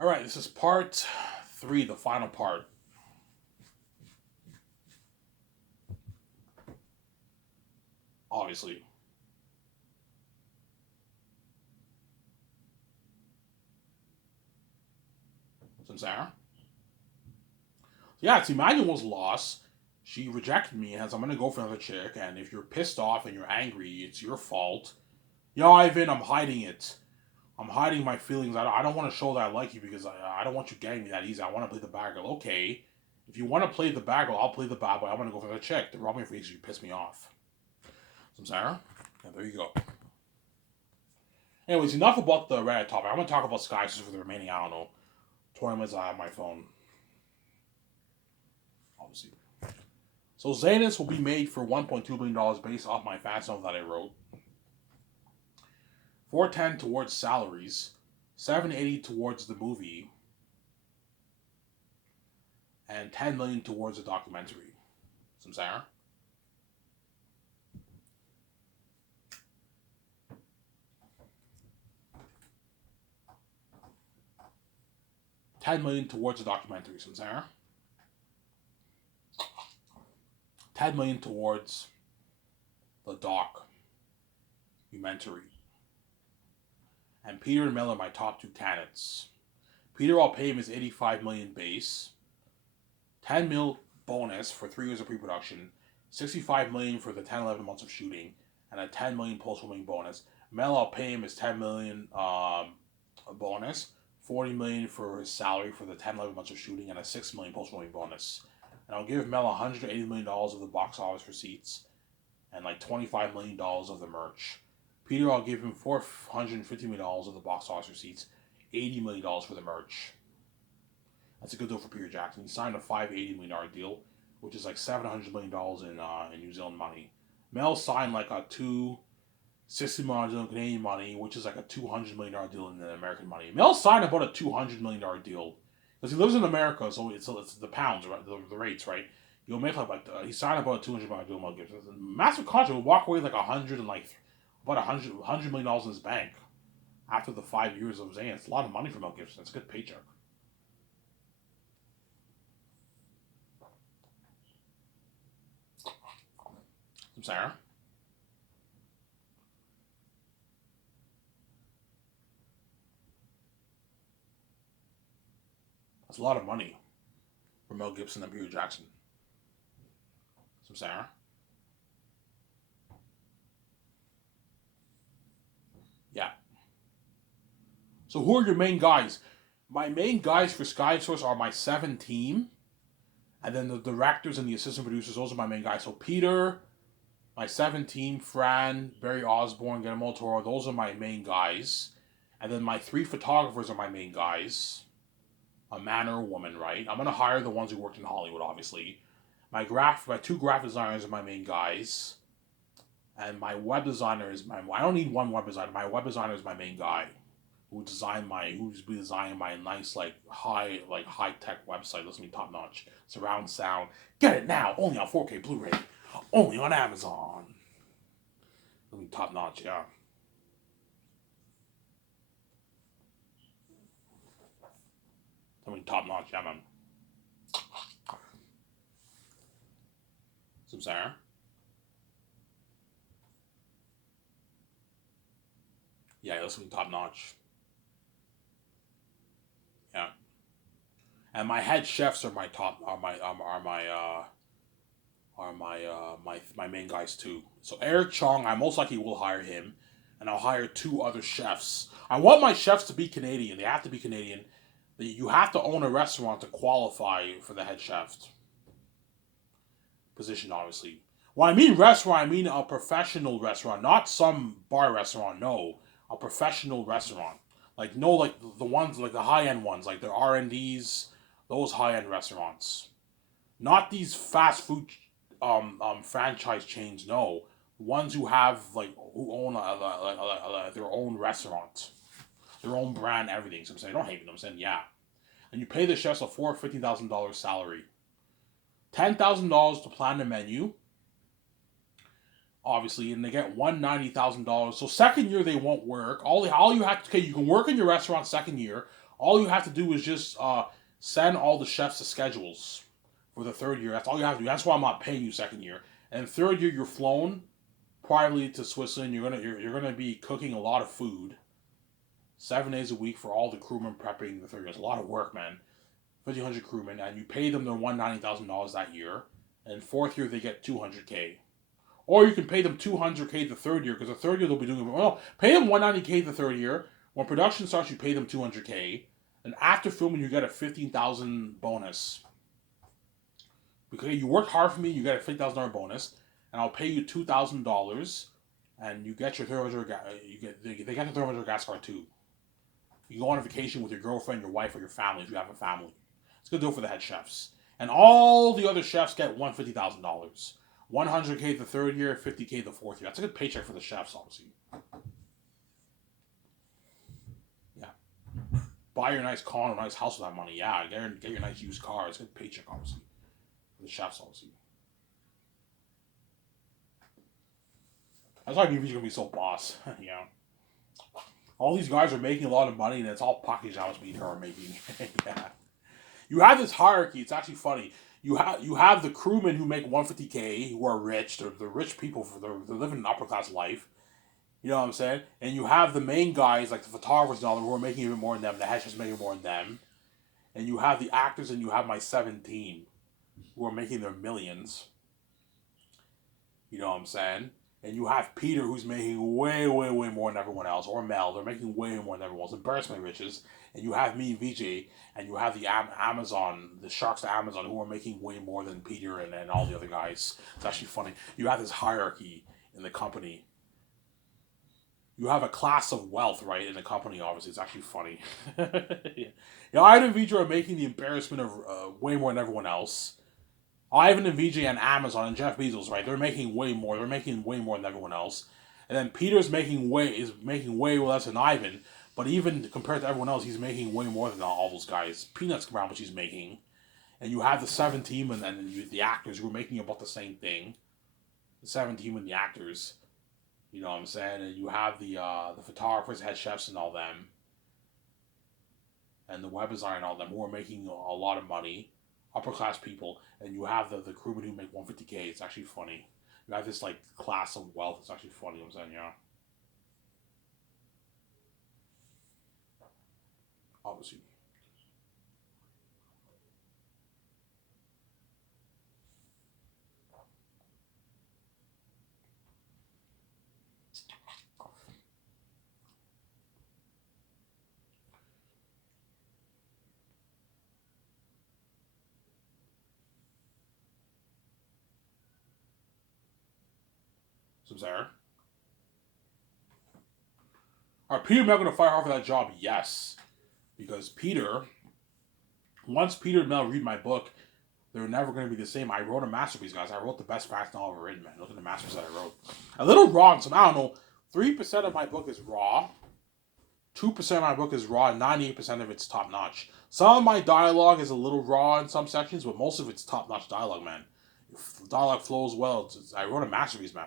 All right, this is part three, the final part. Obviously, from Sarah. Yeah, see, Manuel was lost. She rejected me as I'm gonna go for another chick, and if you're pissed off and you're angry, it's your fault. Yo, Ivan, I'm hiding it. I'm hiding my feelings. I don't want to show that I like you because I don't want you getting me that easy. I want to play the bad girl. Okay, if you want to play the bad girl, I'll play the bad boy. I want to go for the chick. The rubbing face, you piss me off. Some Sarah. Yeah, there you go. Anyways, enough about the Reddit topic. I'm gonna talk about Sky for the remaining, I don't know, 20 minutes I have my phone. Obviously. So Xanus will be made for $1.2 billion based off my fast novel that I wrote. 410 towards salaries, 780 towards the movie, and 10 million towards the documentary. Some Sarah. $10 million towards the documentary. Some Sarah. 10 million towards the documentary. And Peter and Miller, my top two candidates. Peter, I'll pay him his 85 million base, 10 mil bonus for 3 years of pre-production, 65 million for the 10-11 months of shooting, and a 10 million post-filming bonus. Mel, I'll pay him his 10 million bonus, 40 million for his salary for the 10-11 months of shooting, and a 6 million post-filming bonus. And I'll give Mel $180 million of the box office receipts, and like $25 million of the merch. Peter, I'll give him $450 million of the box office receipts, $80 million for the merch. That's a good deal for Peter Jackson. He signed a $580 million deal, which is like $700 million in New Zealand money. Mel signed like a $260 million Canadian money, which is like a $200 million deal in American money. Mel signed about a $200 million deal because he lives in America, so it's the pounds, right? The rates, right? You'll make he signed about a $200 million deal. Mel Gibson, massive contract. Will walk away with like about $100 million in his bank after the 5 years of Zane. It's a lot of money for Mel Gibson. It's a good paycheck. From Sarah. That's a lot of money for Mel Gibson and Peter Jackson. From Sarah. Yeah. So who are your main guys? My main guys for Sky Source are my 7 team, and then the directors and the assistant producers. Those are my main guys. So Peter, my 7 team, Fran, Barry Osborne, Guillermo Toro. Those are my main guys, and then my 3 photographers are my main guys. A man or a woman, right? I'm gonna hire the ones who worked in Hollywood, obviously. My 2 graphic designers are my main guys, and my web designer is my. I don't need one web designer. My web designer is my main guy, who's designing my nice high tech website. That's me top notch surround sound. Get it now, only on 4K Blu-ray, only on Amazon. That's me top notch, yeah. That's me top notch, yeah, man. Some Sarah. Yeah, that's me top notch. Yeah. And my head chefs are my top are my main guys too. So Eric Chong, I most likely will hire him, and I'll hire 2 other chefs. I want my chefs to be Canadian. They have to be Canadian. You have to own a restaurant to qualify for the head chef position, obviously. When I mean restaurant, I mean a professional restaurant, not some bar restaurant. No, a professional restaurant. Like no, like the ones like the high end ones, like the R&Ds, those high end restaurants. Not these fast food franchise chains. No, ones who have who own their own restaurant, their own brand, everything. So I'm saying, I don't hate them. I'm saying, yeah. And you pay the chefs a $50,000 salary, $10,000 to plan the menu, obviously, and they get $190,000. So second year they won't work. All you have to, okay, you can work in your restaurant second year. All you have to do is just send all the chefs the schedules for the third year. That's all you have to do. That's why I'm not paying you second year. And third year, you're flown privately to Switzerland. You're gonna be cooking a lot of food, 7 days a week for all the crewmen prepping the third year. It's a lot of work, man. 1,500 crewmen, and you pay them their $190,000 that year. And fourth year, they get $200K. Or you can pay them $200K the third year, because the third year they'll be doing, well, pay them $190K the third year. When production starts, you pay them $200K. And after filming, you get a $15,000 bonus. Because you worked hard for me, you get a $50,000 bonus, and I'll pay you $2,000, and you get your thermometer. They get the thermometer gas card too. You go on a vacation with your girlfriend, your wife, or your family if you have a family. It's a good deal for the head chefs, and all the other chefs get $150,000, $100K the third year, $50K the fourth year. That's a good paycheck for the chefs, obviously. Yeah, buy your nice car, a nice house with that money. Yeah, get your nice used car. It's a good paycheck, obviously. The chefs, obviously. That's why MVG's gonna be so boss. You know, all these guys are making a lot of money, and it's all packaged how much meat are making. Yeah, you have this hierarchy. It's actually funny. You have the crewmen who make 150K, who are rich. They're rich people. They're living an upper class life. You know what I'm saying? And you have the main guys like the photographers and all them who are making even more than them. The head chefs making more than them. And you have the actors, and you have my 17 who are making their millions. You know what I'm saying? And you have Peter, who's making way, way, way more than everyone else, or Mel. They're making way more than everyone else. Embarrassment riches. And you have me, VJ, and you have the Amazon, the Sharks to Amazon, who are making way more than Peter and all the other guys. It's actually funny. You have this hierarchy in the company. You have a class of wealth, right, in the company, obviously. It's actually funny. Yeah. You know, Ivan and VJ are making the embarrassment of way more than everyone else. Ivan and VJ and Amazon and Jeff Bezos, right? They're making way more. They're making way more than everyone else. And then Peter's making way less than Ivan. But even compared to everyone else, he's making way more than all those guys. Peanuts compared to how much he's making. And you have the 7 team and then the actors who are making about the same thing. The 7 team and the actors. You know what I'm saying? And you have the photographers, head chefs, and all them. And the web designer and all them who are making a lot of money. Upper class people. And you have the crewmen who make 150K. It's actually funny. You have this like class of wealth. It's actually funny. I'm saying, yeah. Obviously. So Sarah. Are Peter Mel going to fire her for that job? Yes. Because once Peter and Mel read my book, they're never going to be the same. I wrote a masterpiece, guys. I wrote the best fast novel ever written, man. Look at the masterpiece that I wrote. A little raw, so I don't know. 3% of my book is raw. 2% of my book is raw, and 98% of it's top notch. Some of my dialogue is a little raw in some sections, but most of it's top notch dialogue, man. If the dialogue flows well, I wrote a masterpiece, man.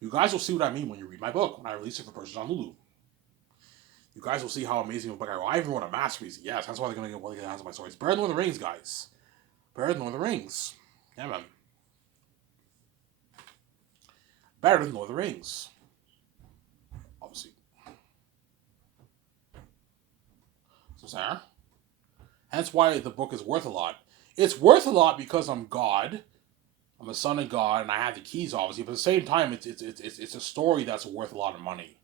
You guys will see what I mean when you read my book, when I release it for purchase on Lulu. You guys will see how amazing of a book I wrote. I even wrote a masterpiece. Yes, that's why they're going to get hands on my story. It's better than Lord of the Rings, guys. Better than Lord of the Rings. Yeah, man. Better than Lord of the Rings. Obviously. So, Sarah? That's why the book is worth a lot. It's worth a lot because I'm God. I'm a son of God, and I have the keys, obviously. But at the same time, it's a story that's worth a lot of money.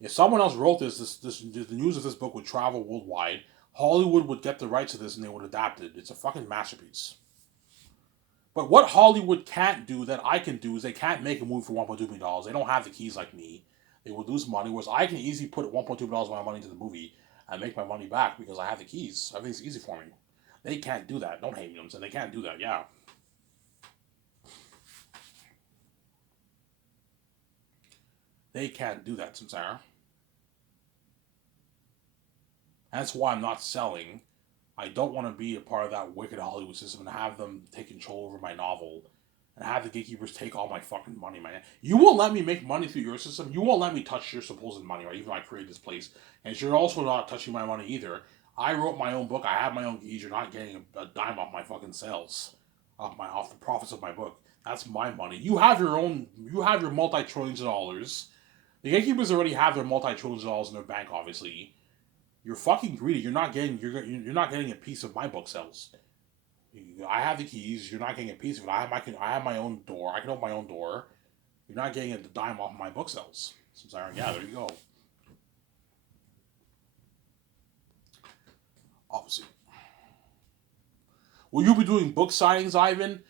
If someone else wrote the news of this book would travel worldwide. Hollywood would get the rights to this, and they would adapt it. It's a fucking masterpiece. But what Hollywood can't do that I can do is they can't make a movie for $1.2 million. They don't have the keys like me. They would lose money, whereas I can easily put $1.2 million of my money into the movie and make my money back because I have the keys. Everything's easy for me. They can't do that. Don't hate me, I'm saying. They can't do that, yeah. They can't do that, Samsara. That's why I'm not selling. I don't want to be a part of that wicked Hollywood system and have them take control over my novel and have the gatekeepers take all my fucking money, man. You won't let me make money through your system. You won't let me touch your supposed money, right? Even though I created this place. And you're also not touching my money either. I wrote my own book. I have my own gauge. You're not getting a dime off my fucking sales, off the profits of my book. That's my money. You have your own. You have your multi-trillions of dollars. The gatekeepers already have their multi-trillions of dollars in their bank. Obviously, you're fucking greedy. You're not getting. You're not getting a piece of my book sales. I have the keys. You're not getting a piece of it. I have my own door. I can open my own door. You're not getting a dime off my book sales. So I'm sorry. Yeah, there you go. Obviously. Will you be doing book signings, Ivan?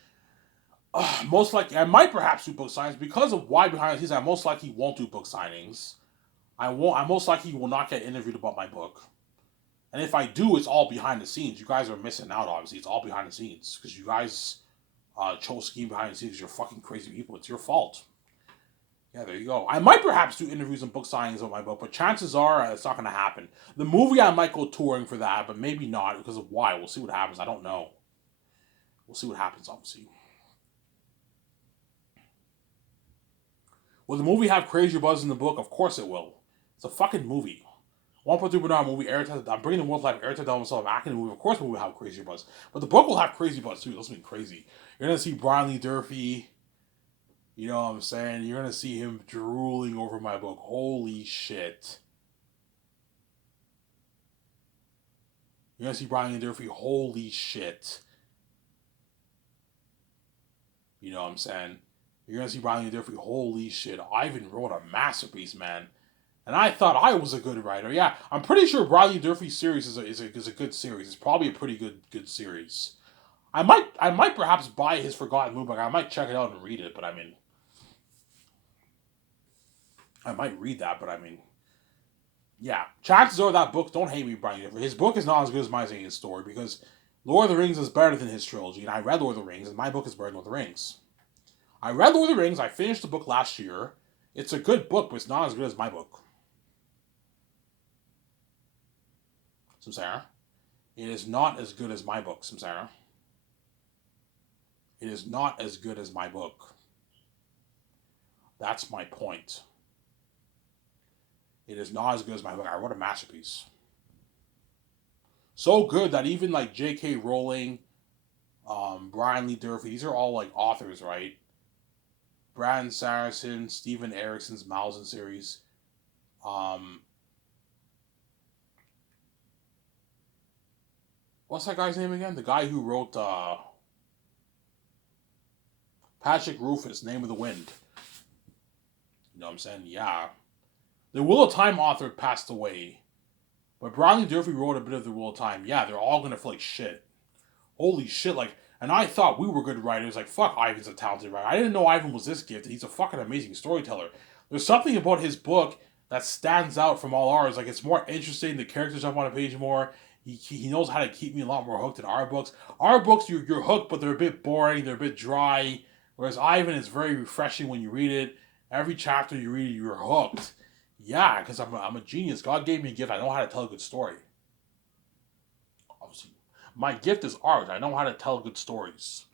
Most likely, I might perhaps do book signings because of why behind the scenes. I most likely won't do book signings. I won't. I most likely will not get interviewed about my book. And if I do, it's all behind the scenes. You guys are missing out. Obviously, it's all behind the scenes because you guys chose scheme behind the scenes. You're fucking crazy people. It's your fault. Yeah, there you go. I might perhaps do interviews and book signings of my book, but chances are it's not going to happen. The movie, I might go touring for that, but maybe not because of why. We'll see what happens. I don't know. We'll see what happens, obviously. Will the movie have crazier buzz in the book? Of course it will. It's a fucking movie. 1.3 billion movie. I'm bringing the world to life. Airtel himself acting in the movie. Of course, the movie will have crazier buzz, but the book will have crazy buzz too. Let's be crazy. You're gonna see Brian Lee Durfee. You know what I'm saying? You're gonna see him drooling over my book. Holy shit! You're gonna see Brian Lee Durfee. Holy shit! You know what I'm saying? You're gonna see Brian Lee Durfee. Holy shit! Ivan wrote a masterpiece, man. And I thought I was a good writer. Yeah, I'm pretty sure Riley Durfee's series is a good series. It's probably a pretty good series. I might perhaps buy his Forgotten Moon book. I might check it out and read it. But I mean, I might read that. But I mean, yeah, chances are that book. Don't hate me, Brian Durfee. His book is not as good as my Zayn story because Lord of the Rings is better than his trilogy, and I read Lord of the Rings, and my book is better than Lord of the Rings. I read Lord of the Rings. I finished the book last year. It's a good book, but it's not as good as my book. Samsara. It is not as good as my book, Samsara. It is not as good as my book. That's my point. It is not as good as my book. I wrote a masterpiece. So good that even like J.K. Rowling, Brian Lee Durfee, these are all like authors, right? Brandon Sanderson, Steven Erickson's Malzahn series. What's that guy's name again? The guy who wrote Patrick Rufus, Name of the Wind. You know what I'm saying? Yeah. The Wheel of Time author passed away. But Brian Lee Durfee wrote a bit of The Wheel of Time. Yeah, they're all gonna feel like shit. Holy shit, like, and I thought we were good writers. Like, fuck, Ivan's a talented writer. I didn't know Ivan was this gifted. He's a fucking amazing storyteller. There's something about his book that stands out from all ours. Like, it's more interesting. The characters jump on a page more. He knows how to keep me a lot more hooked than our books. Our books, you're hooked, but they're a bit boring. They're a bit dry. Whereas Ivan is very refreshing when you read it. Every chapter you read, you're hooked. Yeah, because I'm a genius. God gave me a gift. I know how to tell a good story. Obviously, my gift is art. I know how to tell good stories.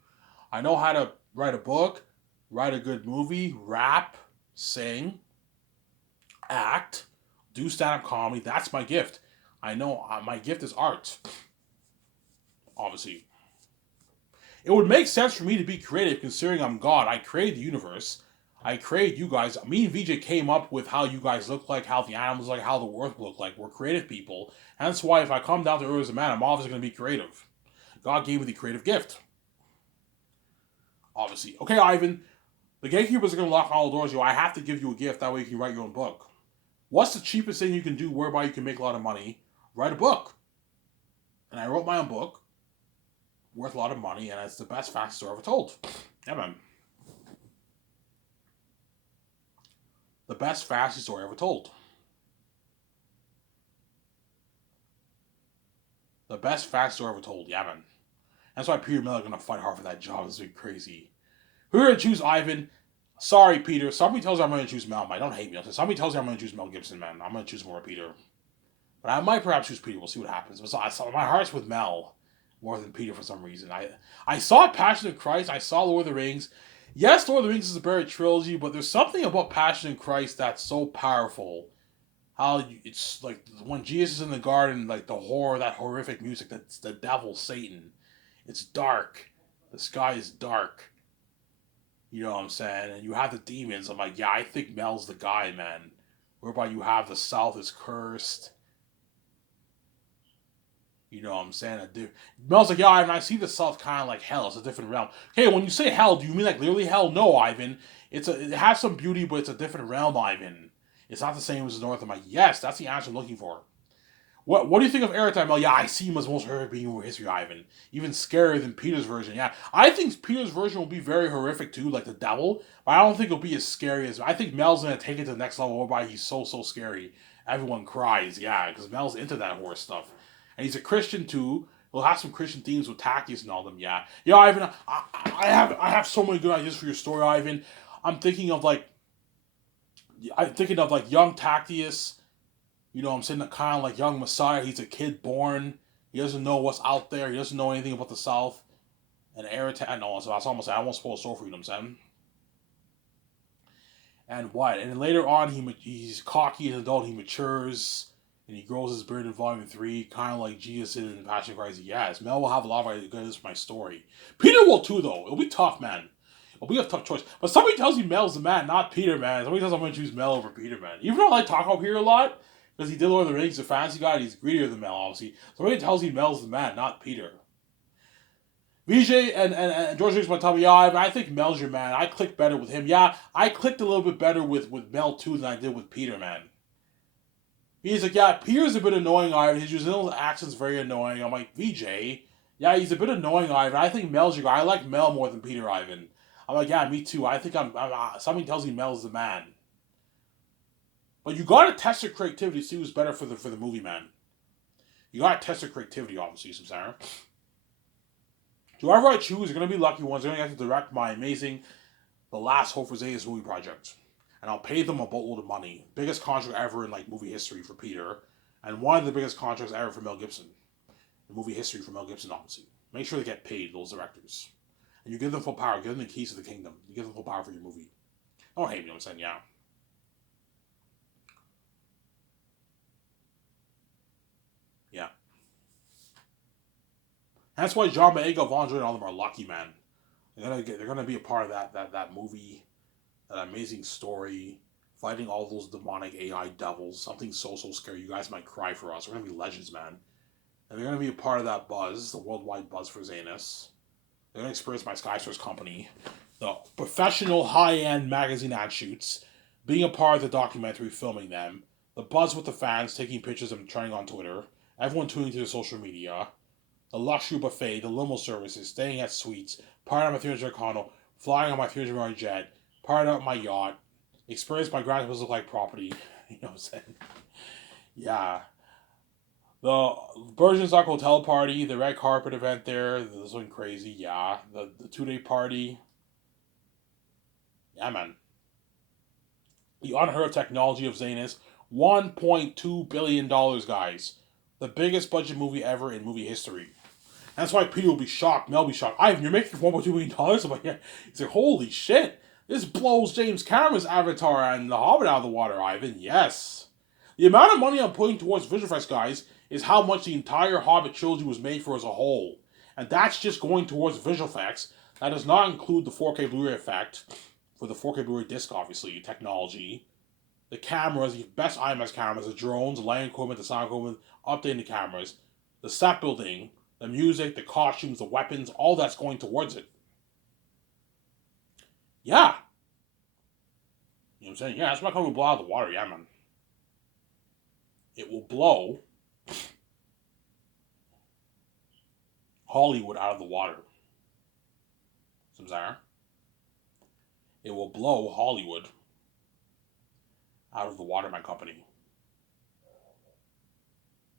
I know how to write a book, write a good movie, rap, sing, act, do stand-up comedy. That's my gift. I know my gift is art. Obviously, it would make sense for me to be creative considering I'm God. I created the universe. I created you guys. Me and VJ came up with how you guys look like, how the animals look like, how the earth look like. We're creative people. And that's why if I come down to earth as a man, I'm obviously going to be creative. God gave me the creative gift. Obviously. Okay, Ivan. The gatekeepers are going to lock all the doors. I have to give you a gift. That way you can write your own book. What's the cheapest thing you can do whereby you can make a lot of money? Write a book. And I wrote my own book. Worth a lot of money. And it's the best, fastest story ever told. Yeah, man. The best, fastest story ever told. The best, fastest story ever told. Yeah, man. That's why Peter Miller is going to fight hard for that job. It's been crazy. Who are going to choose Ivan? Sorry, Peter. Somebody tells me I'm going to choose Mel. I don't hate me. Somebody tells me I'm going to choose Mel Gibson, man. I'm going to choose more Peter. But I might perhaps choose Peter. We'll see what happens. My heart's with Mel more than Peter for some reason. I saw Passion of Christ. I saw Lord of the Rings. Yes, Lord of the Rings is a better trilogy, but there's something about Passion of Christ that's so powerful. it's like when Jesus is in the garden, like the horror, that horrific music, that's the devil, Satan. It's dark. The sky is dark. You know what I'm saying? And you have the demons. I'm like, yeah, I think Mel's the guy, man. Whereby you have the South is cursed. You know what I'm saying? Mel's like, yeah, Ivan, I see the South kind of like hell. It's a different realm. Okay, when you say hell, do you mean like literally hell? No, Ivan. It has some beauty, but it's a different realm, Ivan. It's not the same as the North. I'm like, yes, that's the answer I'm looking for. What do you think of Airtime? Mel? Yeah, I see him as the most horrific being in history, Ivan. Even scarier than Peter's version. Yeah, I think Peter's version will be very horrific too, like the devil. But I don't think it'll be as scary as. I think Mel's gonna take it to the next level, whereby he's so scary. Everyone cries, yeah, because Mel's into that horror stuff, and he's a Christian too. He'll have some Christian themes with Tactius and all them. Yeah, yeah, Ivan. I have so many good ideas for your story, Ivan. I'm thinking of like young Tactius. You know, I'm saying that kind of like young Messiah. He's a kid born. He doesn't know what's out there. He doesn't know anything about the South. And Airtime, no, so that's almost. I won't spoil the story for you. You know what I'm saying. And what? And then later on, he's cocky as an adult. He matures and he grows his beard in Volume 3, kind of like Jesus did in Passion Christ. Yes, Mel will have a lot of ideas for my story. Peter will too, though. It'll be tough, man. It'll be a tough choice. But somebody tells me Mel's the man, not Peter, man. Somebody tells me I'm going to choose Mel over Peter, man. Even though I like talking about Peter a lot, because he did Lord of the Rings, a fantasy guy, and he's greedier than Mel, obviously. Somebody tells me Mel's the man, not Peter. VJ and George Riggs might tell me, yeah, I think Mel's your man. I click better with him. Yeah, I clicked a little bit better with Mel too than I did with Peter, man. He's like, yeah, Peter's a bit annoying, Ivan. His New Zealand accent's very annoying. I'm like, VJ, yeah, he's a bit annoying, Ivan. I think Mel's your guy. I like Mel more than Peter, Ivan. I'm like, yeah, me too. I think something tells me Mel's the man. But you gotta test your creativity to see who's better for the movie, man. You gotta test your creativity, obviously, Sarah. Whoever I choose are gonna be lucky ones. They're gonna get to direct my amazing The Last Hope for Zeus movie project. And I'll pay them a boatload of money. Biggest contract ever in like movie history for Peter. And one of the biggest contracts ever for Mel Gibson. In movie history for Mel Gibson, obviously. Make sure they get paid, those directors. And you give them full power. Give them the keys to the kingdom. You give them full power for your movie. Don't hate me, you know what I'm saying? Yeah. Yeah. And that's why John Boyega, Von Joy, and all of them are lucky, man. They're gonna be a part of that movie, that amazing story, fighting all those demonic AI devils. Something so scary. You guys might cry for us. We're gonna be legends, man. And they're gonna be a part of that buzz, the worldwide buzz for Zanus. They're gonna experience my Skysource company, the professional high-end magazine ad shoots, being a part of the documentary, filming them, the buzz with the fans, taking pictures and trending on Twitter, everyone tuning to their social media, the luxury buffet, the limo services, staying at suites, partying on my 300 condo, flying on my 300 jet, partying on my yacht, experience my grandmother's look like property. You know what I'm saying? Yeah. The Bergenstock Hotel party, the red carpet event there, this went crazy. Yeah. The 2-day party. Yeah, man. The unheard of technology of Zanus. $1.2 billion, guys. The biggest budget movie ever in movie history. That's why Peter will be shocked. Mel will be shocked. Ivan, you're making $1.2 million? I'm like, yeah. He's like, holy shit. This blows James Cameron's Avatar and The Hobbit out of the water, Ivan. Yes. The amount of money I'm putting towards visual effects, guys, is how much the entire Hobbit trilogy was made for as a whole. And that's just going towards visual effects. That does not include the 4K Blu-ray effect for the 4K Blu-ray disc, obviously, technology. The cameras, the best IMAX cameras, the drones, the lighting equipment, the sound equipment, updating the cameras, the set building, the music, the costumes, the weapons, all that's going towards it. Yeah. You know what I'm saying? Yeah, that's not going to blow out of the water, yeah, man. It will blow Hollywood out of the water. Samsara. It will blow Hollywood out of the water, my company.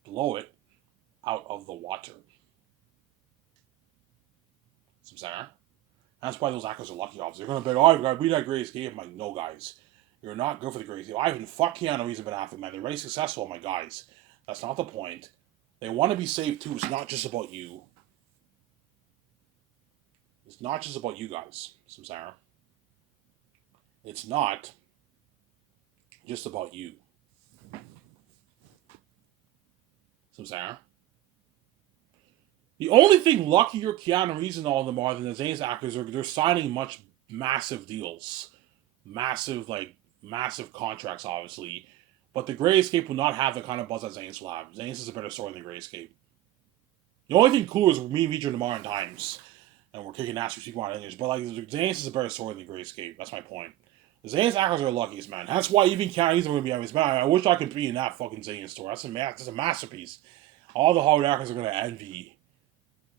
Blow it out of the water. Samsara. That's why those actors are lucky, obviously. They're going to be like, oh, you got to be that Great Escape. I'm like, no, guys. You're not good for the Great Escape. Ivan, fuck Keanu Reeves and Ben Affleck, man. They're very successful, my guys. That's not the point. They want to be saved, too. It's not just about you. It's not just about you guys, Samsara. It's not just about you. So Sarah. The only thing luckier Keanu Reeves and all of them are than the Zane's actors are they're signing massive deals. Massive contracts, obviously. But the Gray Escape will not have the kind of buzz that Zane's will have. Zane's is a better story than the Gray Escape. The only thing cooler is me featuring the Modern Times. And we're kicking ass for speaking about English. But like Zane's is a better story than the Gray Escape. That's my point. The Zane's actors are the luckiest, man. That's why even Keanu Reeves are going to be on this. Man, I wish I could be in that fucking Zane story. That's a masterpiece. All the Hollywood actors are going to envy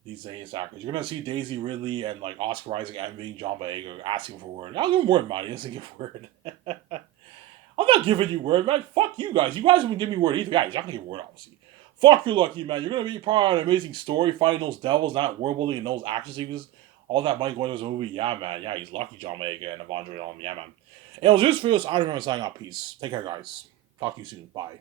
these Zane's actors. You're going to see Daisy Ridley and like Oscar Isaac envying John Boyega asking for word. I'll give him word, man. He doesn't give word. I'm not giving you word, man. Fuck you guys. You guys wouldn't give me word either. Guys, you're not going to give word, obviously. Fuck your lucky, man. You're going to be part of an amazing story, fighting those devils, not world building, and those action sequences. All that money going to this movie. Yeah, man. Yeah, he's lucky, John Boyega and Evandro and all them. Yeah, man. And it was just for this. I don't remember signing out. Peace. Take care, guys. Talk to you soon. Bye.